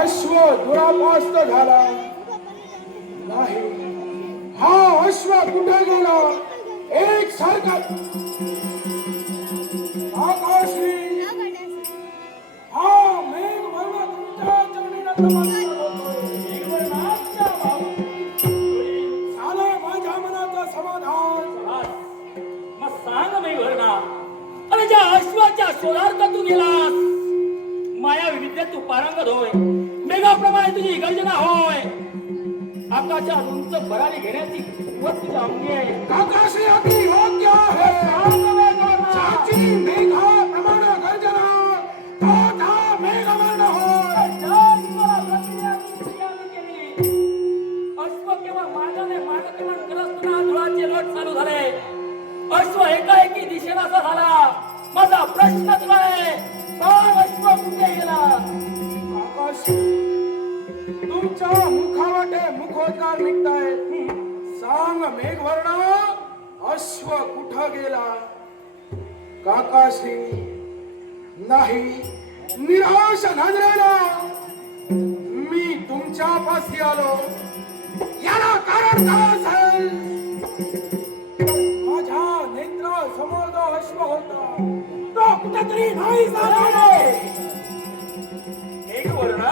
अश्व दुरापास्त झाला नाही. हा अश्व कुठे गेला एक सारखा आकाशी हा मेघ वर्ण तुमच्या चरणी नतमस्तक होतोय. मेघवर्णाच्या भाऊ झालंय माझ्या मनाचं समाधान. मग सांग मी भरणा, अरे ज्या अश्वाच्या शोधार्थ तू गेलास, माया विद्येत तू पारंगत होय, मेघाप्रमाणे तुझी गर्जना होय, आकाशात उंच भरारी घेण्याची कुवत तुझ्या अंगी आहे. आकाशी अति योग्य आहे. ज्याची मेघाप्रमाणे गर्जना तो था मेघवर्ण होय. अश्व केवळ मार्गाने मार्गक्रमण करत असताना धुळाचे लोट चालू झाले. अश्व एकाएकी दिशेला असा झाला. माझा प्रश्न तुला आहे, सांग अश्व कुठे गेला? आकाशी तुमच्या मुखावाटे मुखोद्गार निघतायत. सांग मेघवर्ण अश्व कुठं गेला? काकाशी नाही, निराश नजरेला मी तुमच्या पाशी आलो. याला कारण काय असेल? माझ्या नेत्रा समोर जो अश्व होता तो कुठेतरी नाही झाला. मेघवर्णा,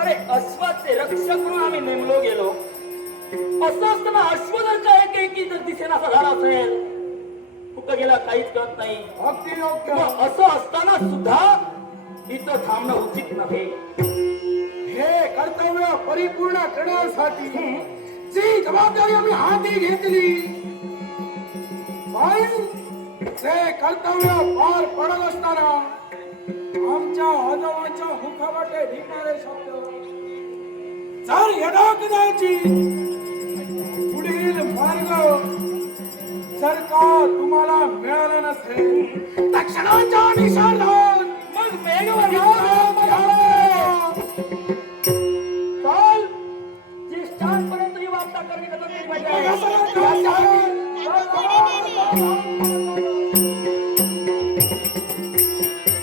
अरे अश्वाचे रक्षक म्हणून आम्ही नेमलो गेलो. असं असताना अश्व जर का एकेकी जर दिसेना असा झाला असेल, कुठं गेला काहीच कळत नाही. अगदी योग्य. मग असं असताना सुद्धा इथं थांबणं उचित नव्हे. हे कर्तव्य परिपूर्ण करण्यासाठी जी जबाबदारी आम्ही हाती घेतली, पण ते कर्तव्य पार पडत असताना आमच्या आजोबांच्या मुखावाटे निघणारे शब्द जर यदाकदाची पुढील मार्ग जर का तुम्हाला मिळाला नसेल, तर क्षणाच्या निशाला